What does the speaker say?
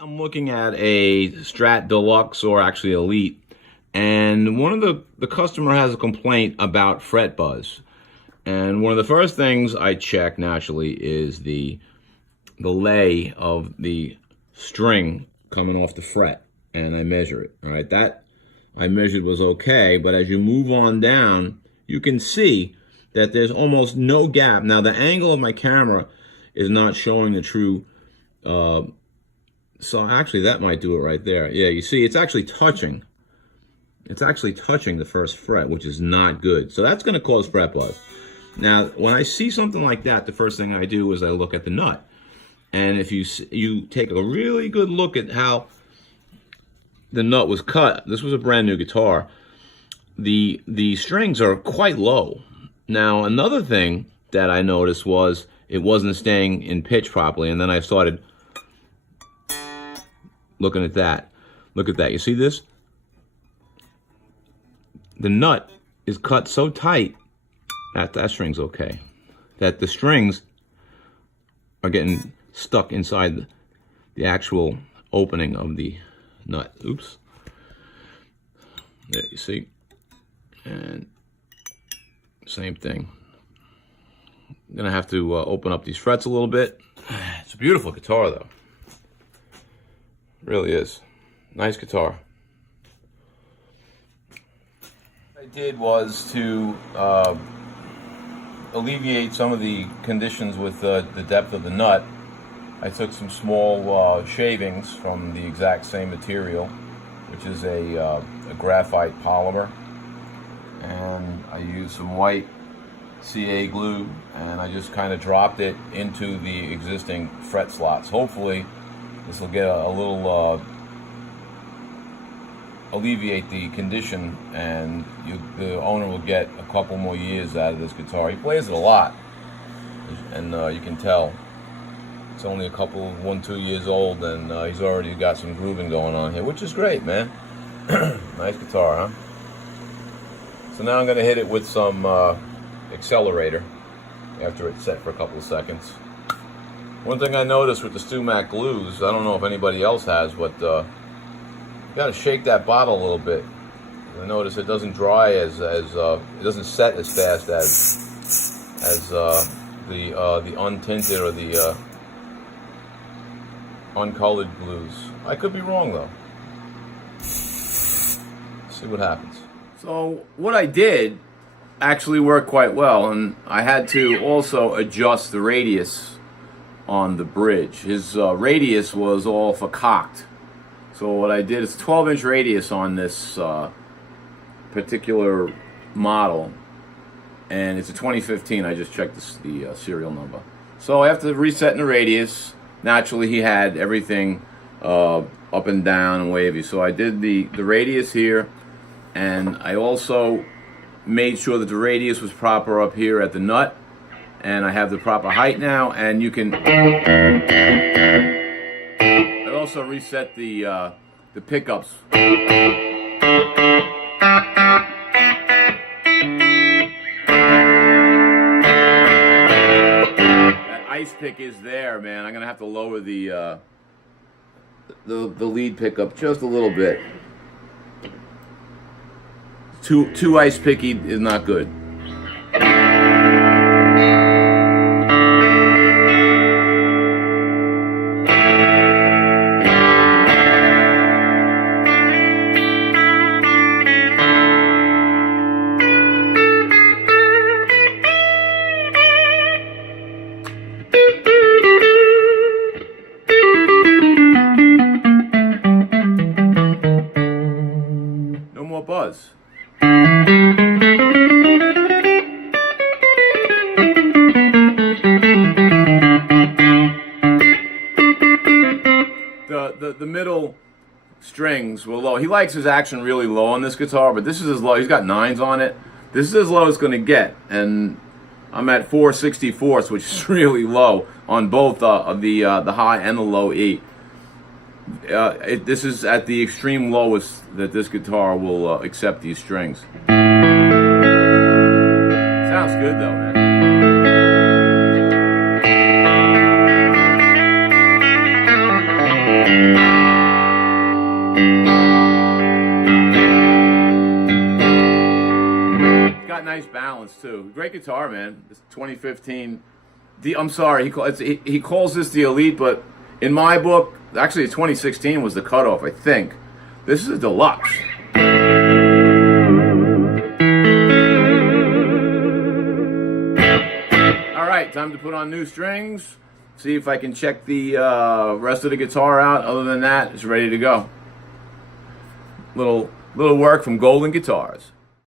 I'm looking at a Strat Deluxe, or actually Elite, and one of the customer has a complaint about fret buzz. And one of the first things I check naturally is the lay of the string coming off the fret, and I measure it. All right, that I measured was okay, but as you move on down, you can see that there's almost no gap. Now the angle of my camera is not showing the true so actually that might do it right there. Yeah, you see it's actually touching. It's actually touching the first fret, which is not good. So that's going to cause fret buzz. Now, when I see something like that, the first thing I do is I look at the nut. And if you take a really good look at how the nut was cut, this was a brand new guitar, the strings are quite low. Now, another thing that I noticed was it wasn't staying in pitch properly, and then I started looking at that. Look at that. You see this? The nut is cut so tight that string's okay. That the strings are getting stuck inside the actual opening of the nut. Oops. There, you see? And same thing. I'm gonna have to open up these frets a little bit. It's a beautiful guitar, though. It really is. Nice guitar. What I did was to alleviate some of the conditions with the depth of the nut. I took some small shavings from the exact same material, which is a graphite polymer, and I used some white CA glue, and I just kind of dropped it into the existing fret slots. Hopefully this will get a little alleviate the condition, and the owner will get a couple more years out of this guitar. He plays it a lot, and you can tell it's only a couple, 1-2 years old, and he's already got some grooving going on here, which is great, man. Nice guitar, huh? So now I'm going to hit it with some accelerator after it's set for a couple of seconds. One thing I noticed with the StewMac glues, I don't know if anybody else has, but you got to shake that bottle a little bit. I notice it doesn't dry it doesn't set as fast as the untinted or the uncolored glues. I could be wrong though. See what happens. So what I did actually worked quite well, and I had to also adjust the radius on the bridge. His radius was all vercocked. So what I did is 12-inch radius on this particular model, and it's a 2015. I just checked the serial number. So after resetting the radius, naturally he had everything up and down and wavy. So I did the radius here, and I also made sure that the radius was proper up here at the nut, and I have the proper height now. And you can I also reset the pickups. That ice pick is there, man. I'm gonna have to lower the lead pickup just a little bit. Too ice picky is not good. No more buzz. The middle strings were low. He likes his action really low on this guitar, but this is as low. He's got 9s on it. This is as low as it's going to get, and I'm at 4/64, which is really low on both the high and the low E. This is at the extreme lowest that this guitar will accept these strings. Sounds good though, man. balance too. Great guitar, man. This 2015. I'm sorry, he calls this the Elite, but in my book, actually 2016 was the cutoff, I think. This is a Deluxe. All right, time to put on new strings. See if I can check the rest of the guitar out. Other than that, it's ready to go. Little work from Golden Guitars.